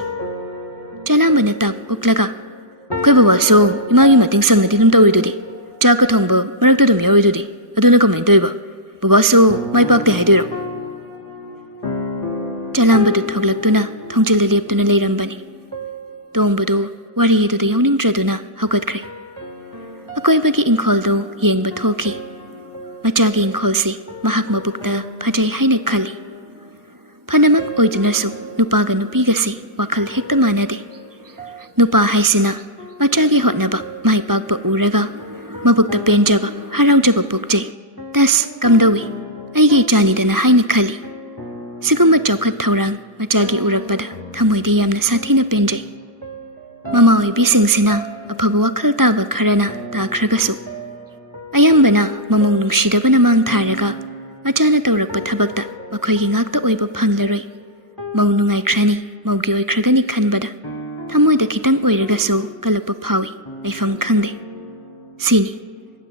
ꯆꯂꯥꯝꯕꯅ ꯇꯥꯞ ꯑꯣꯛꯂꯒ ꯑꯩꯈꯣꯏ ꯕꯕꯥꯁꯨ ꯏꯃꯥꯒꯤ ꯃꯇꯦꯡ ꯁꯪꯅꯗꯤ ꯑꯗꯨꯝ ꯇꯧꯔꯤꯗꯨꯗꯤ ꯆꯥꯛꯀ ꯊꯣꯡꯕ ꯃꯔꯛꯇ ꯑꯗꯨꯝ ꯌꯥꯎꯔꯤꯗꯨꯗꯤ ꯑꯗꯨꯅ ꯀꯃꯥꯏꯅ ꯇꯧꯏꯕ ꯕꯕꯥꯁꯨ ꯃꯥꯏ ꯄꯥꯛꯇꯦ ꯍꯥꯏꯗꯣꯏꯔꯣ ꯆꯂꯥꯝꯕꯗꯨ ꯊꯣꯛꯂꯛꯇꯨꯅ ꯊꯣꯡꯖꯤꯜꯗ ꯂꯦꯞꯇꯨꯅ ꯂꯩꯔꯝꯕꯅꯤ ꯇꯣꯡꯕꯗꯨ ꯋꯥꯔꯤ ꯑꯗꯨꯗ ꯌꯥꯎꯅꯤꯡꯗ꯭ꯔꯗꯨꯅ ꯍꯧꯒꯠꯈ꯭ꯔꯦ ꯑꯀꯣꯏꯕꯒꯤ ꯏꯪꯈꯣꯜꯗꯣ ꯌꯦꯡꯕ ꯊꯣꯛꯈꯤ ꯃꯆꯥꯒꯤ ꯏꯪꯈꯣꯜꯁꯤ ꯃꯍꯥꯛ ꯃꯕꯨꯛꯇ ꯐꯖꯩ ꯍꯥꯏꯅ ꯈꯜꯂꯤ ꯐꯅꯃꯛ ꯑꯣꯏꯗꯨꯅꯁꯨ ꯅꯨꯄꯥꯒ ꯅꯨꯄꯤꯒꯁꯤ ꯋꯥꯈꯜ ꯍꯦꯛꯇ ꯃꯥꯟꯅꯗꯦ नुपा हाइसिना मचागी होटनबा माइ पाकबा उरगा मबुक्ता पेंजबा हराउजबा पोक्जै तस कमदवी अइगे इचानीदना हाइना खली सिगुम्बा चौखत थौरांग मचागी उरकपदा थमोइदे यामना साथीना पेंजै ममा ओइबिसिंगसिना अफबा वखल ताबा खरना ताख्रगसु अयंबना ममों नुंगसिदबना मांग थारगा मचाना तौरकपा थबक्ता मखोइगी ngakta oiba phanglaroi mau nungaikhrani maugi oikragani khanbada थमोइदा खितंग ओइरगसु कलपा फावी लेफम खंगदे सिनी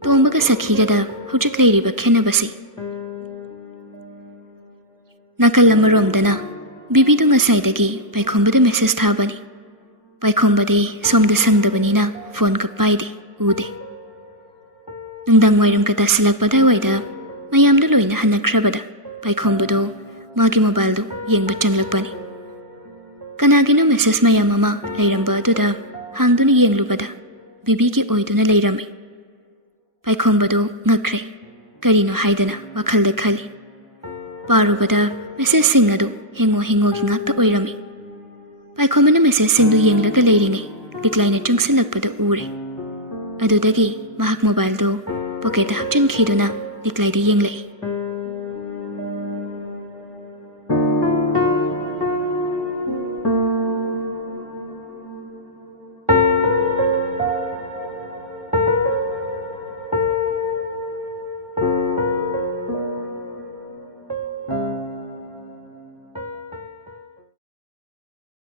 तोंबगा सखीगदा हुजिक लेरिबा खेनबसी नकल अमरोमदना बिबिदु ngसाइदगी पाइखोंबदा मेसेज थाबनी पाइखोंबदे सोमदा संगदबनीना फोन का पाइदे उदे नंदंग वाइरम का तसलकपदा वाइदा मयामदा लोइना हनख्रबदा पाइखोंबदो मागी मोबाइलदो येंगबा चंगलकपनी कनागिनो मेसेज मयाम अमा लेरंबा अदुदा हांगदुना येंगलुबदा बिबीगी ओइदुना लेरमी पाइखोंबदो ngakre करिनो हाइदना वखलदे खली पारुबदा मेसेज सिंग अदु हेंगो gi ngakta ओइरमी पाइखोंबना मेसेज सिंगदु येंगलगा लेरिंगे डिक्लाइना चुंगसिलकपदा उरे अदुदगी महक मोबाइल दो पॉकेट हपचिन खिदुना डिक्लाइदा येंगलई